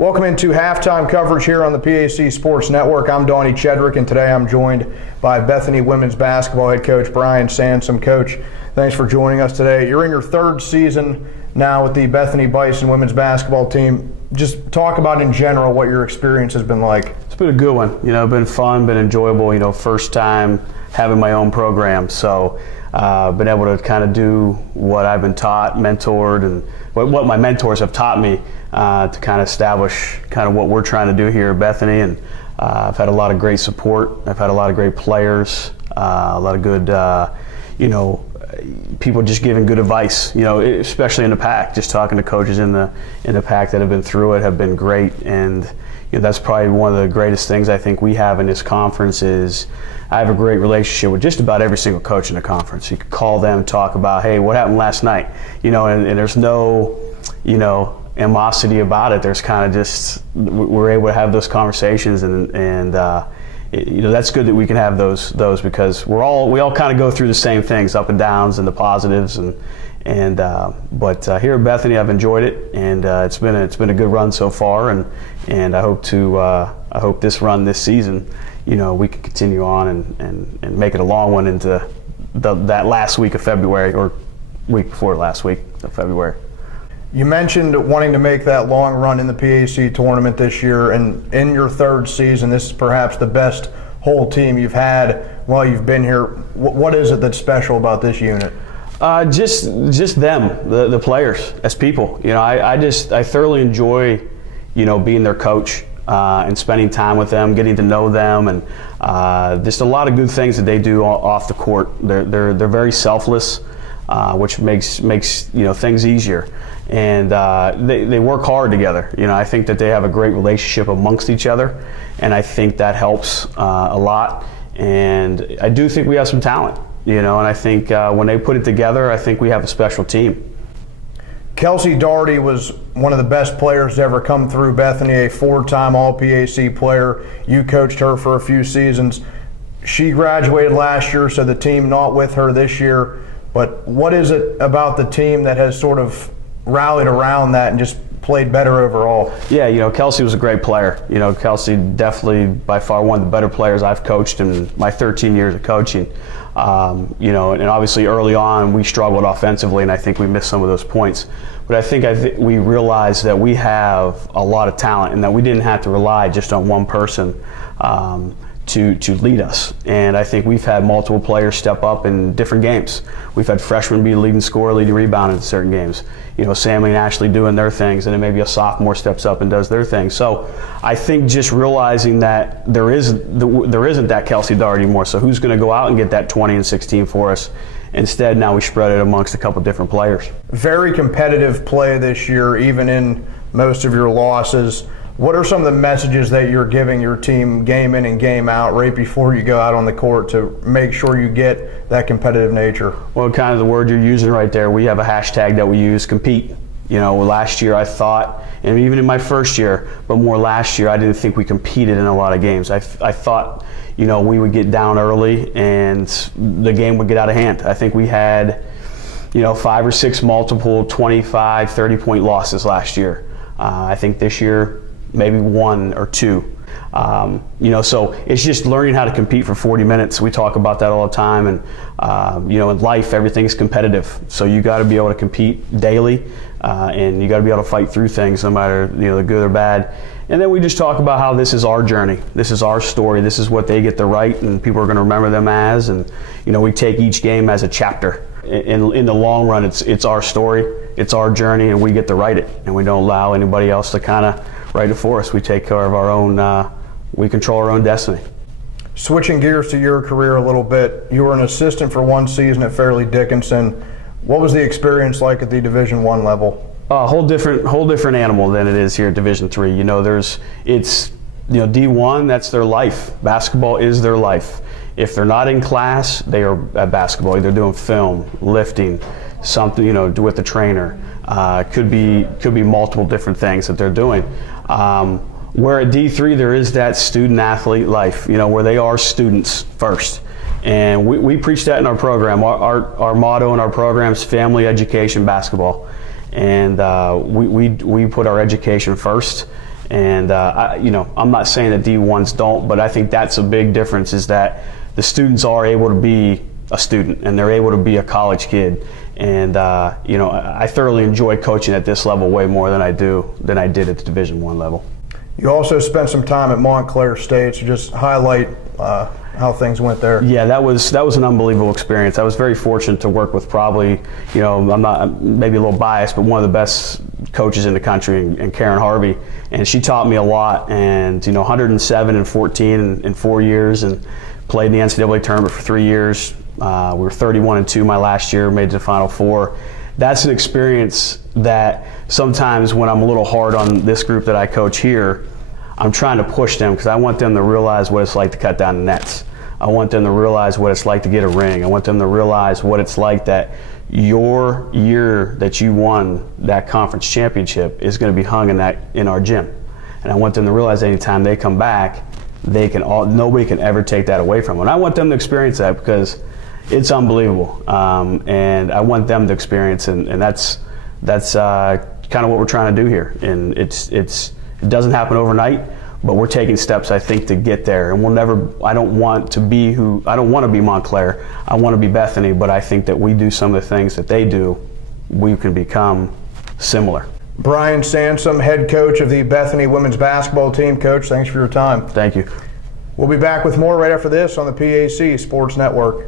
Welcome into halftime coverage here on the PAC Sports Network. I'm Donnie Chedrick, and today I'm joined by Bethany women's basketball head coach Brian Sansom. Coach, thanks for joining us today. You're in your third season now with the Bethany Bison women's basketball team. Just talk about in general what your experience has been like. It's been a good one. Been fun, been enjoyable. First time having my own program, so been able to kind of do what I've been taught, mentored, and what my mentors have taught me to kind of establish kind of what we're trying to do here at Bethany. And I've had a lot of great support. I've had a lot of great players, a lot of good, people just giving good advice. Especially in the pack. Just talking to coaches in the pack that have been through it have been great. And that's probably one of the greatest things I think we have in this conference is I have a great relationship with just about every single coach in the conference. You could call them, talk about, hey, what happened last night? And there's no, animosity about it. There's kind of just, we're able to have those conversations, and that's good that we can have those because we all kind of go through the same things, up and downs and the positives, but here at Bethany I've enjoyed it, and it's been a good run so far, and I hope this run this season, we can continue on and make it a long one into that last week of February, or week before last week of February. You mentioned wanting to make that long run in the PAC tournament this year, and in your third season, this is perhaps the best whole team you've had while you've been here. What is it that's special about this unit? Just them, the players as people. I thoroughly enjoy, being their coach and spending time with them, getting to know them, and just a lot of good things that they do off the court. They're very selfless, which makes things easier. And they work hard together. I think that they have a great relationship amongst each other, and I think that helps a lot. And I do think we have some talent, and I think when they put it together, I think we have a special team. Kelsey Daugherty was one of the best players to ever come through Bethany, a four-time All-PAC player. You coached her for a few seasons. She graduated last year, so the team not with her this year. But what is it about the team that has sort of rallied around that and just played better overall? Yeah, Kelsey was a great player. Kelsey definitely by far one of the better players I've coached in my 13 years of coaching. And obviously early on we struggled offensively, and I think we missed some of those points. But I think we realized that we have a lot of talent and that we didn't have to rely just on one person to lead us. And I think we've had multiple players step up in different games. We've had freshmen be leading scorer, leading rebounder in certain games. Sammy and Ashley doing their things, and then maybe a sophomore steps up and does their thing. So I think just realizing that there isn't that Kelsey Daugherty anymore. So who's going to go out and get that 20 and 16 for us? Instead, now we spread it amongst a couple different players. Very competitive play this year, even in most of your losses. What are some of the messages that you're giving your team game in and game out right before you go out on the court to make sure you get that competitive nature? Well, kind of the word you're using right there, we have a hashtag that we use, compete. Last year I thought, and even in my first year, but more last year, I didn't think we competed in a lot of games. I thought, we would get down early and the game would get out of hand. I think we had, 5 or 6 multiple 25, 30-point losses last year. I think this year, maybe 1 or 2. So it's just learning how to compete for 40 minutes. We talk about that all the time, and in life everything's competitive. So you got to be able to compete daily, and you got to be able to fight through things, no matter the good or bad. And then we just talk about how this is our journey, this is our story, this is what they get to write, and people are going to remember them as. And we take each game as a chapter. In the long run, it's our story, it's our journey, and we get to write it, and we don't allow anybody else to kind of write it for us. We take care of our own, we control our own destiny. Switching gears to your career a little bit, you were an assistant for one season at Fairleigh Dickinson. What was the experience like at the Division I level? A whole different animal than it is here at Division III. D1, that's their life. Basketball is their life. If they're not in class, they are at basketball. Either doing film, lifting, something, with the trainer. Could be multiple different things that they're doing. Where at D3 there is that student athlete life, where they are students first. And we preach that in our program. Our motto in our program is family, education, basketball. And we put our education first. And I'm not saying that D1s don't, but I think that's a big difference, is that the students are able to be a student and they're able to be a college kid. And I thoroughly enjoy coaching at this level way more than I did at the Division I level. You also spent some time at Montclair State, so just highlight how things went there. Yeah, that was an unbelievable experience. I was very fortunate to work with probably, I'm maybe a little biased, but one of the best coaches in the country, and Karen Harvey, and she taught me a lot. And 107 and 14 in 4 years, and played in the NCAA tournament for 3 years. We were 31-2 my last year, made it to the Final Four. That's an experience that sometimes when I'm a little hard on this group that I coach here, I'm trying to push them, because I want them to realize what it's like to cut down the nets. I want them to realize what it's like to get a ring. I want them to realize what it's like that your year that you won that conference championship is going to be hung in our gym. And I want them to realize anytime they come back, nobody can ever take that away from them. And I want them to experience that, because it's unbelievable. And I want them to experience, and that's kind of what we're trying to do here. And it doesn't happen overnight, but we're taking steps, I think, to get there. And I don't want to be Montclair. I want to be Bethany, but I think that we do some of the things that they do, we can become similar. Brian Sansom, head coach of the Bethany women's basketball team. Coach, thanks for your time. Thank you. We'll be back with more right after this on the PAC Sports Network.